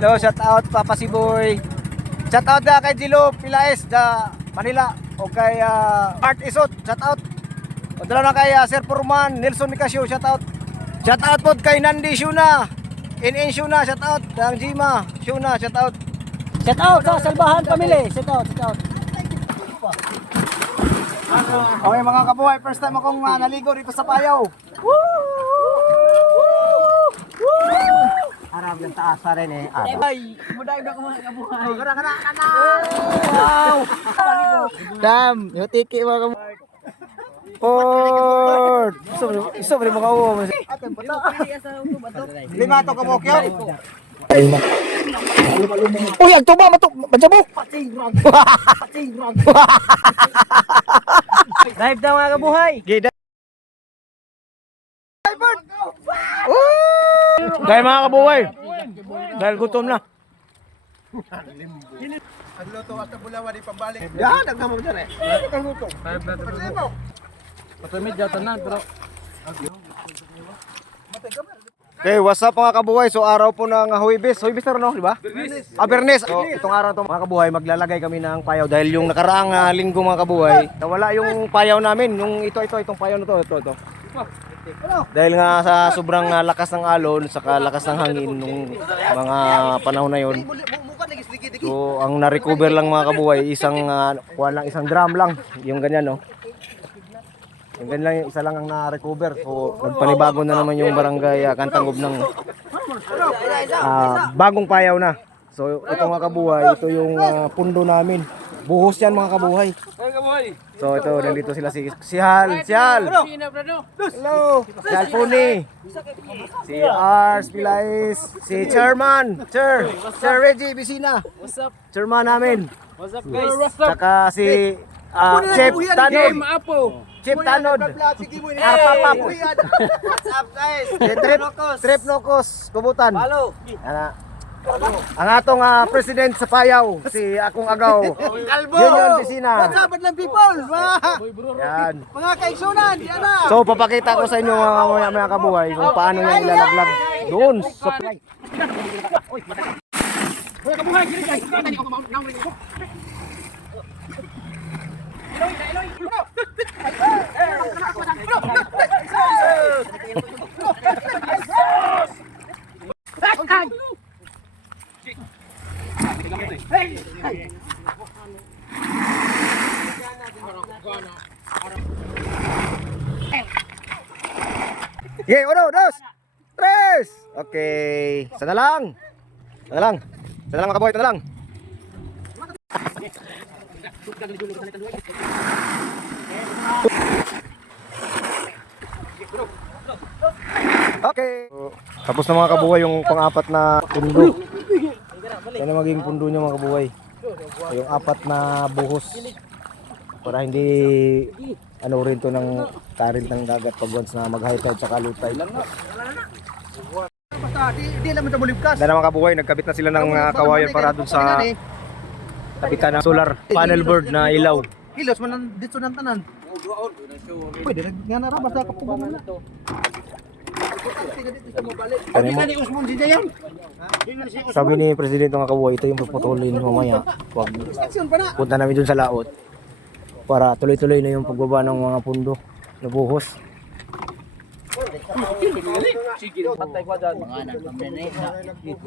No, shout out Papa Siboy. Shout out na kay Jilo Pilaes da Manila o kay ah, Art Isot. Shout out. O dala na kay ah, Sir Purman, Nelson Nicasio. Shout out. Shout out po kay Nandi Shuna. NN Shuna, shout out. Dang Jima, Shuna, shout out. Shout out sa Salbahan Family. Shout out, shout out. Okay mga kabuhay, first time akong ah, naligo dito sa Payaw. Arab ng taas pa rin eh. Ay, muday na kumain kabuhay. Gara gara kana. Wow. Dam, yo tiki mga kabuhay. Port. Sobre sobre mga uwo mo. Lima to ka bokyo. Uy, ang tuba mato. Badya mo. Live daw mga kabuhay. Gida. Dahil mga kabuhay. Dahil gutom na. Yan, nagkamo dyan eh. Okay, what's up mga kabuhay? So araw po ng Huwebes. Huwebes na rin, no? di ba? Ah, Bernes. So itong araw to mga kabuhay, maglalagay kami ng payaw dahil yung nakaraang uh, linggo mga kabuhay, nawala yung payaw namin. Yung ito, ito, itong payaw na to, ito, ito. Dahil nga sa sobrang uh, lakas ng alon, saka lakas ng hangin nung mga panahon na yon. So ang na-recover lang mga kabuhay, isang uh, lang isang drum lang, yung ganyan no. Yung ganyan lang, isa lang ang na-recover. So nagpanibago na naman yung barangay uh, Kantangob ng ah, bagong payaw na. So ito mga kabuhay, ito yung ah, pundo namin. Buhos yan mga kabuhay. So ito, nandito sila si, si Hal. Si Hal! Hello! Si Hal Puni. Si Ars Pilais. Si Chairman. Chair. Chair Reggie Bisina. What's up? Chairman namin. What's up guys? Tsaka si ah, Chef Tanod. Chef Tanod. Arpapap. What's up guys? Trip, Trip Nokos. Kubutan. Halo. Ana. Ang atong ah, president sa Payaw, si Akong Agaw. Union Bisina. What's up ng people? Yan. Mga kaigsunan, yan na. So papakita ko sa inyo mga mga, mga kabuhay kung paano yan ilalaglag doon sa Okay, uno, dos, tres. Okay, isa na lang. Isa na lang. Isa na lang mga kabuhay, ito na lang. Okay. Tapos na mga kabuhay yung pang-apat na pundo. Yan na magiging pundo niya mga kabuhay. Yung apat na buhos. Para hindi ano rin to ng current ng dagat pag once na mag high tide sa low tide. Di, di naman ito bulibkas. Dahil mga kabuhay, nagkabit na sila ng uh, kawayan para dun sa kapitan ng solar panel board na ilaw. Hilos man ang dito ng tanan. Pwede na nga na basta kapubong na. Kani mo? Sabi ni Presidente mga kabuhay, ito yung puputulin mamaya. Wag punta namin dun sa laot para tuloy-tuloy na yung pagbaba ng mga pundo na buhos.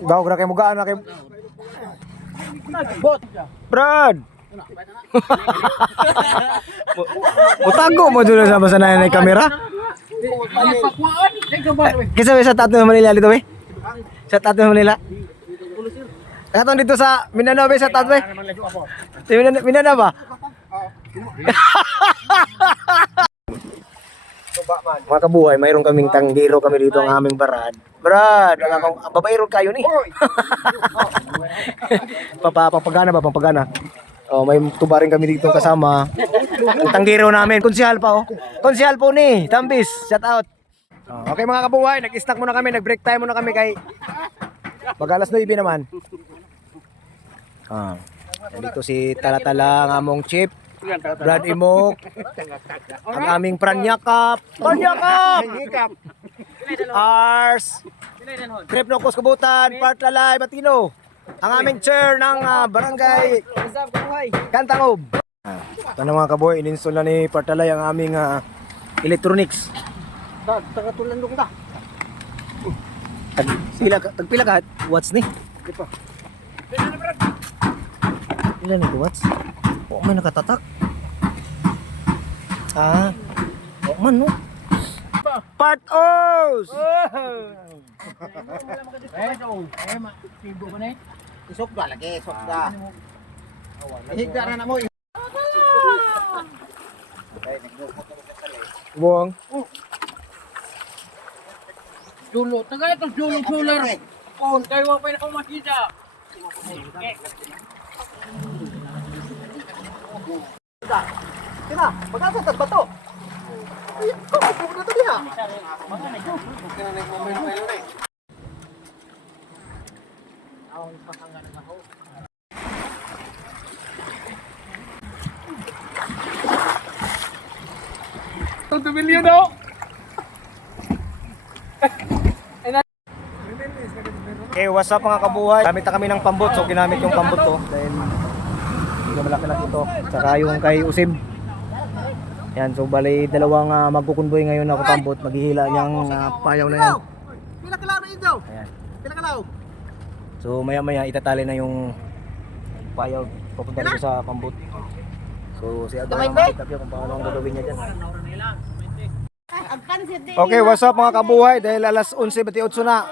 Bago gra kay mugaan na kay Brad. Utago mo dun sa basa na yung kamera. Kasi may sa tato ng Manila dito, be? Sa tato ng Manila? Katong dito sa Mindanao, be? Sa tato, be? Sa Mindanao, ba? Mga kabuhay, mayroon kaming tanggiro kami dito ang aming barad. Brad, ang akong babayro kayo ni. Papa, papagana ba? Papagana. Oh, may tuba rin kami dito kasama. Ang tanggiro namin, konsihal pa oh. Konsihal po ni, Tambis, shout out. Oh, okay mga kabuhay, nag-stack muna kami, nag-break time muna kami kay Magalas 9 naman. Ah. Nandito si Talatala, ang among chip. Brad Imok. Ang aming Pranyakap. Pranyakap! Ars. Kripno Kuskabutan, Part Lalay, Batino. Ang aming chair ng ah, barangay Kantangob. Ah, Ito na mga kaboy, ininstall na ni Partalay ang aming ah, electronics. Tagatulan ko ta. Tag, pila ka, tagpila ka, watts ni? Ilan ito watts? O man nakatatak. Ah, o man no. Part O's! Isok ba lagi, isok ba. Higda na na mo. Buong. Dulo, taga itong dulo solar. Oh, kayo pa na akong makita. Kina, magkasa tag bato. Ay, ko ko na to diha. Ito bilyon daw. Okay, what's up mga kabuhay? Gamit na kami ng pambot, so ginamit yung pambot to dahil hindi malaki lang ito. Saka yung kay Usib. Yan, so bali dalawang uh, magkukunboy ngayon ako pambot, maghihila niyang ah, payaw na yan. Pila ka lao daw. Ayan. Pila ka lao. So maya maya itatali na yung payaw papunta dito sa pambot. So si Adon ang makita niyo kung paano ang gagawin niya dyan. Okay, what's up mga kabuhay? Dahil alas 11.28 na.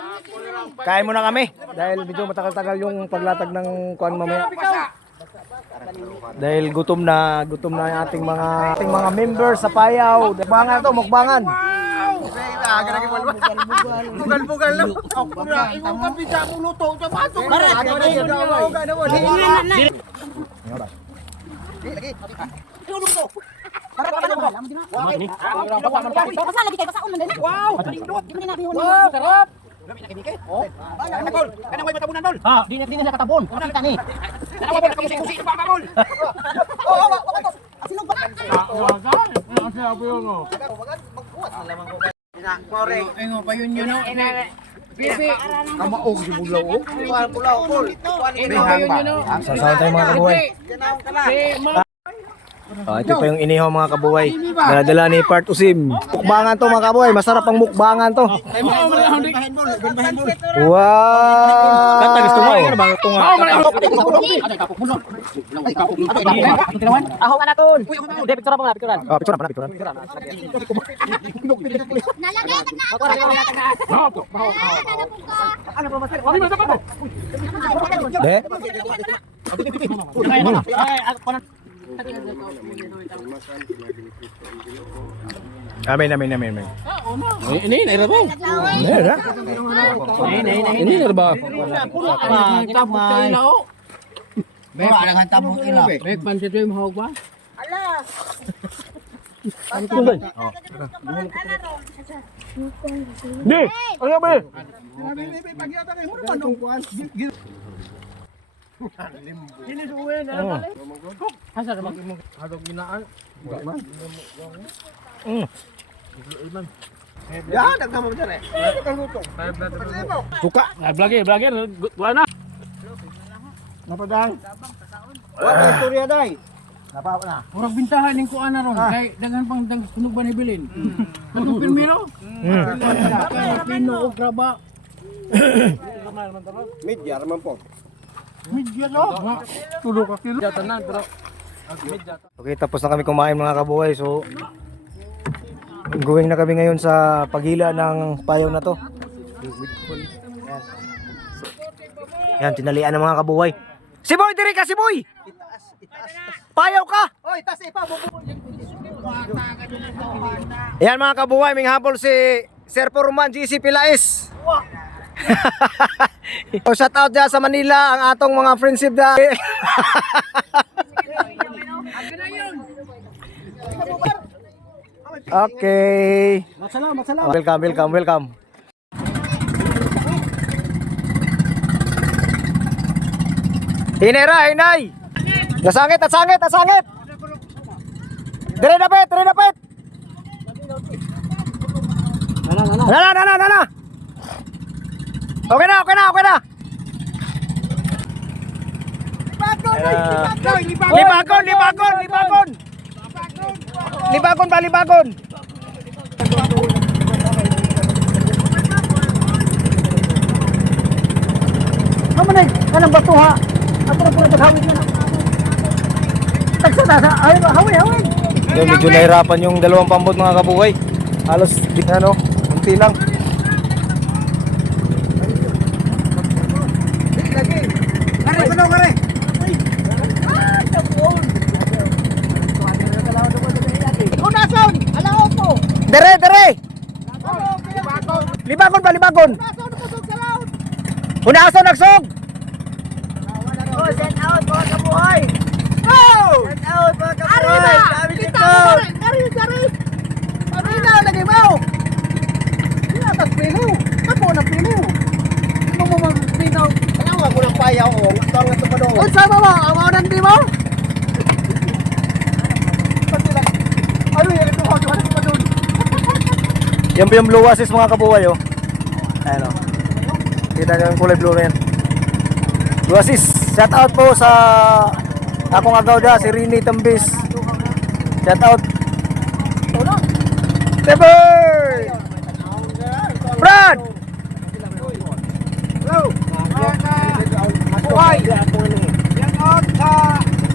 Kain muna kami. Dahil medyo matagal-tagal yung paglatag ng kuan mamaya. Dahil gutom na, gutom na yung ating mga ating mga members sa payaw. Mukbangan to, mukbangan. Aga. Bugal-bugal na. Ako na, ikaw ka bisa mo luto. Para ka na yun. Aga na. Wow, di man na bihon. Wow, sarap. Ha, di na di na katabon. Ano kita ni? Sino ba? Ay nga pa yun yun. no? Bibi. Kamaog si bulaw. Kuan bulaw kol. Kuan Ay nga pa yun yun. no? Sasawan tayo mga kabuhay. Eh, ma- Ah, ito pa yung inihaw mga kabuhay. Daladala ni Part Usim. Mukbangan to mga kabuhay. Masarap ang mukbangan to. Wow! Kata gusto mo eh. Bang tunga. Aho ka na ton. Di picture pa na picturean. Oh, picture na, picture na. Nalagay tag na ako. De? Amin, amin, amin, amin. Ini, ini na ba? Meron na. Ini na ba? May parang tabong ila. Baik pan sa tuwing mahog ba? Di! Ano ba? Asa ka mag Ya, nagdamo mo eh. Suka. Vlogger, vlogger. Wala na. Napadang. Wala istorya day. Napa na. Murag bintahan ning kuan na ron. Kay daghan pang dag sunog ba ni bilin. Ano pirmiro? Pino o graba. Media naman po. Medya no. Tulo ka kilo. Tanan pero Okay, tapos na kami kumain mga kabuhay. So, going na kami ngayon sa paghila ng payaw na to. Yan. Tinalian ng mga kabuhay. Si Boy, diri ka si Boy! Payaw ka! Oy, tas ipa. Yan mga kabuhay, may habol si Sir Purman GC Pilais. So, shout out dyan sa Manila ang atong mga friendship da. okay. Salamat, salamat. Welcome, welcome, welcome. Hinera, hinay. Nasangit, nasangit, nasangit. Dire na pet, dire na pet. Nana, nana, nana, nana. Okay na, okay na, okay na. Libagon! Libagon, libagon, libagon. Libagon ba, libagon? Kamu na, kanang batuha. Ato na po na paghawid na. Tagsa tasa, ay, hawid. Yung medyo nahirapan yung dalawang pambot mga kabuhay. Halos di ano, unti lang. Kare, kuno kare! Unason! Alaw po! Dere, dere. Libagon! Libagon ba, libagon? Unason! Pusog sa laot! Hunaso nagsog. Oh, send out mga kabuhay! Oh! Send out mga kabuhay! Kami dito! Kari, kari! Pamina, lagi mo! Pinatas pilo! Ako na pilo! Ano mo mga pilo? Kailangan ko ng payaw ko. Ito ang ito pa doon. Ano sama mo? Ang mga nandi mo? Ano yan? Ito. Ano pa doon? Yan po yung blue oasis mga kabuhay oh. Ayan oh. Kita nyo yung kulay blue na yan. Blue oasis. Shout out po sa akong agaw da, si Rini Tambis. Shout out. Teber! Brad! Hello! Buhay! Yan out sa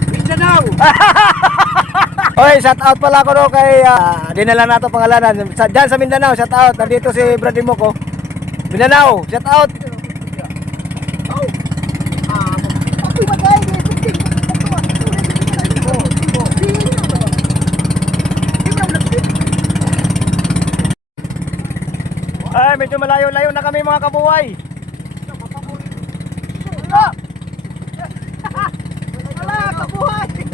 Mindanao! Oy, shout out pala ko no kay ah, dinala nato pangalanan. Sa diyan sa Mindanao, shout out. Nandito si Brad Dimoko. Mindanao, shout out. Ay, medyo malayo-layo na kami mga kabuhay. Wala, kabuhay!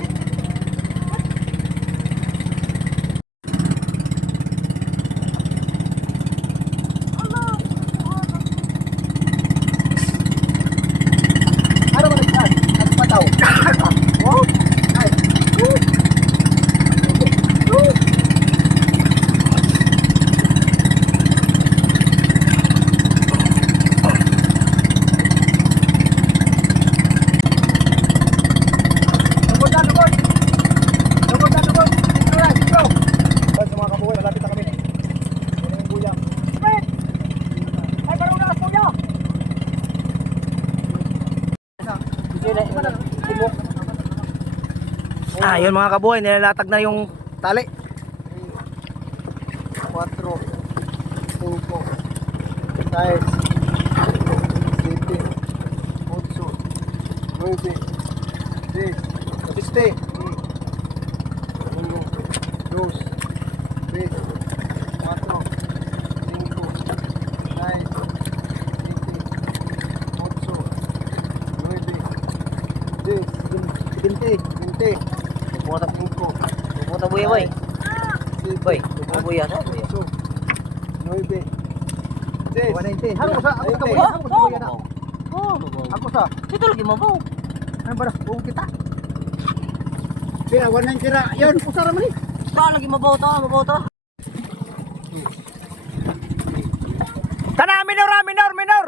Ayan mga kabuhay, nilalatag na yung tali. 4 Pulpo Taes 7 8 9 10 Piste 1 2 3 4 5 6 7 8 9 10 20 20 Pupunta bingko. Pupunta buya boy. Boy, pupunta buya oh, na. Nueve. Sis. Haro sa, oh, oh. ako sa buya. Ako sa buya na. Ako sa. Ito lagi mo po. Ano ba? Buong kita. Pinawan ng kira. Yan, usara mo ni. Ito lagi maboto, ah, maboto. Kana ah, minor, minor, ah. minor.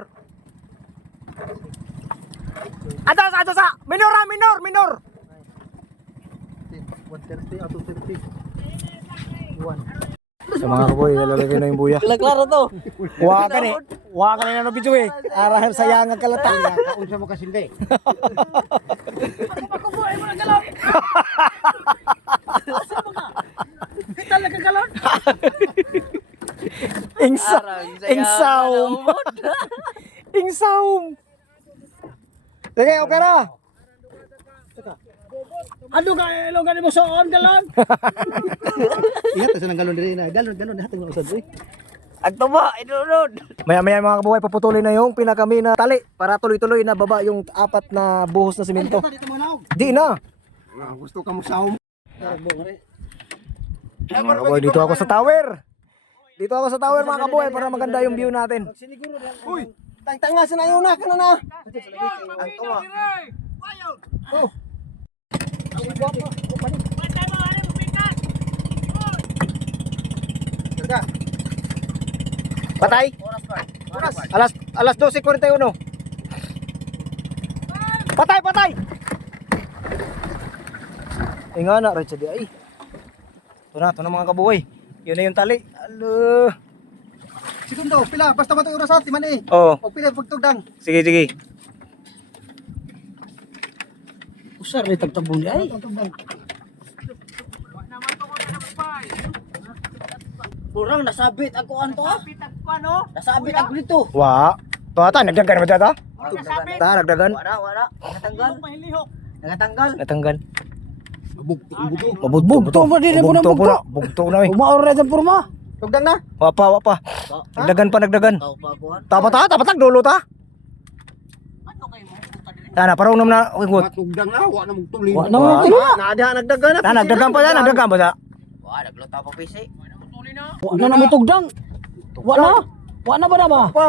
Atas, atas, minor, minor, minor ah, minor, minor. 130 ato 30. Sa mga kaboy, lalagay na yung buya. Klaro to. Wa ka ni. Wa ka ni na video eh. Arahel sayang ang kalata. Kaunsa mo kasindi. Talaga galon. Ingsa. Ingsaum. Ingsaum. Sige, okay na. Ano ka, ilo ka mo soon galon? Ihat sa nang galon diri na. Galon galon hatag na usad eh. Agtaba, idunod. Maya maya mga kabuhay, paputulin na yung pinakami na tali para tuloy-tuloy na baba yung apat na buhos na mo na. Di na. Gusto ka mo saum. Mga kabuhay, dito ako sa tower. Dito ako sa tower mga kabuhay para maganda yung view natin. Uy, tang-tanga sa nayo na kana na. Ang tuwa. Oh. Patay? Oras. Alas alas 12.41. Patay, patay! Eh nga na, Richard, ay. Ito na, ito na mga kabuhay. Yun na yung tali. Alo. Segundo, pila, basta matay oras at man eh. Oo, O pila pagtugdang. sige, sige. Usar ni tagtabong di ay. Kurang nasabit ako anto ah. Nasabit ako ano? Nasabit ako dito. Wa. Ito ata, nagdagan ba ito? Ta, nagdagan. Wala, wala. Nagatanggal. Nagatanggal. Natanggal. Bugto, bugto. Mabudbog. Bugto ba din, po na. Bugto na eh. Umaor na sa purma. Tugdang na. Wapa, wapa. Nagdagan pa, nagdagan. Pa ah. Tapat ta, tapat ta, dulo ta. Tana, parang naman na, uy, gut. Tugdang na, wa na magtuli. Wa na na, mo. Naada nagdagan na. Ta, nagdagan pa yan, nagdagan ba sa? Wah, nagluta pa PC. Wa na na mo tugdang. Wa na. Wa na ba na ba? Pa.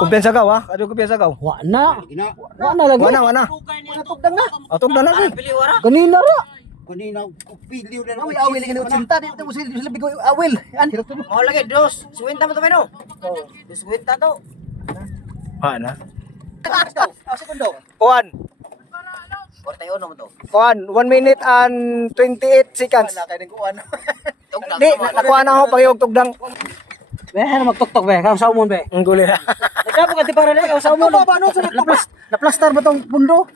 Kumpiyansa gaw, ha? Ano kumpiyansa gaw? Wa na. Wa na lagi. Wana, wana. tugdang na. Atong na na. Pili wara. Kanina ra. Kanina, video na Awil, awil lagi na cinta di mo sila sila bigo awil. An hirap to. Mau lagi dos. Suwenta mo to meno. Dos suwenta to. Ha, na. Ah, segundo. Kuan, Korte uno mo to. kuan, 1 minute and 28 seconds. Wala kay ning kuan. Di, nakuha na ako pag tugdang. Be, ano magtuktok be? Kaw sa umon be. Ang guli na. Ikaw pa para na kaw sa umon. Ba ano sa naplas? Naplastar ba tong pundo?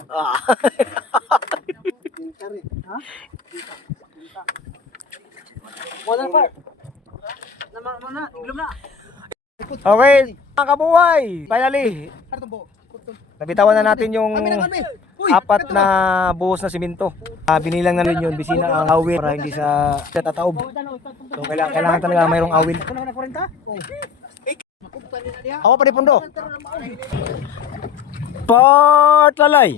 Wala pa. Naman na, iglom na. Okay, mga kabuhay. Finally, Ano? Nabitawan na natin yung apat na buhos na simento. Ah, binilang na rin yun, bisina ang awil para hindi sa tataob. So, kailangan, kailangan talaga mayroong awil. Ano na 40? Oh. Ako pa rin pundo. Partlalay.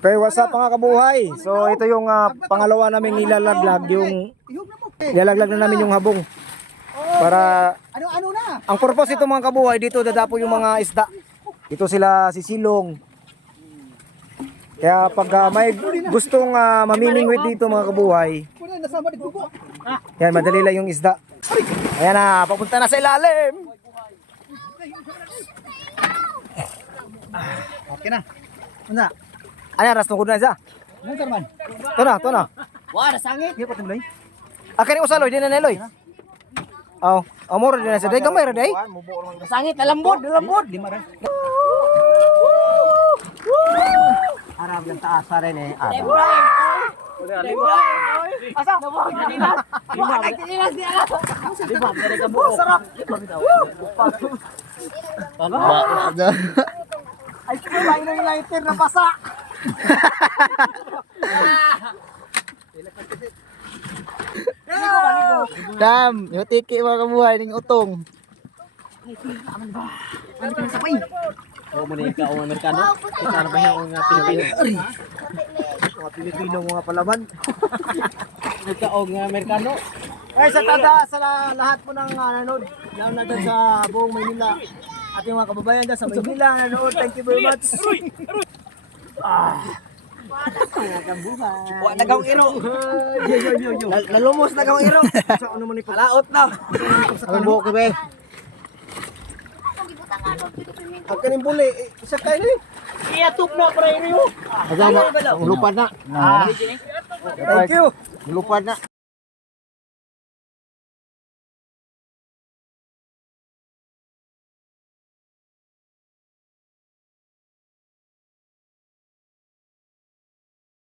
Okay, what's up mga kabuhay? So ito yung ah, pangalawa namin nilalaglag, yung nilalaglag na namin yung habong. Para Ano ano na? ang purpose ito mga kabuhay dito dadapo yung mga isda. Ito sila sisilong. Kaya pag ah, may gustong uh, mamimingwit dito mga kabuhay, dugo. yan madali lang yung isda. Ayan na, papunta na sa ilalim. Okay na. Una. Ayan, ras tungkod na isa. Ano? Ito na, ito na. Wah, nasangit. Di pa tumloy. Akin yung usaloy, di na neloy. Aw, oh, amor din na sa day gamay ra day. Nasangit, nalambot, nalambot. Di mara. Arab ng taas sa rin eh. Arab. Asa? Wah, nagtinilas di ala. Sarap. Ay, kumain ng lighter na pasa. Dam, yung tiki mga kabuhay ng utong. Oh, muna ikaw ang Amerikano. Ikaw ba yung mga Pilipino? Mga Pilipino mga palaban. Ikaw ang Amerikano. Ay, sa tada sa la- lahat po ng uh, nanood, lalo na sa buong Maynila. Ating mga kababayan dyan sa Maynila nanood. Thank you very much. Wah, iro. yo, yo, yo, yo. Nal- Nalumos nagawang iro. Sa ano man? Alaot na. Ang buhok ko be. Ang kaning buli, eh, isa kayo na yun. Iatop na para iro. Ang lupad na. Thank you. Lupad na.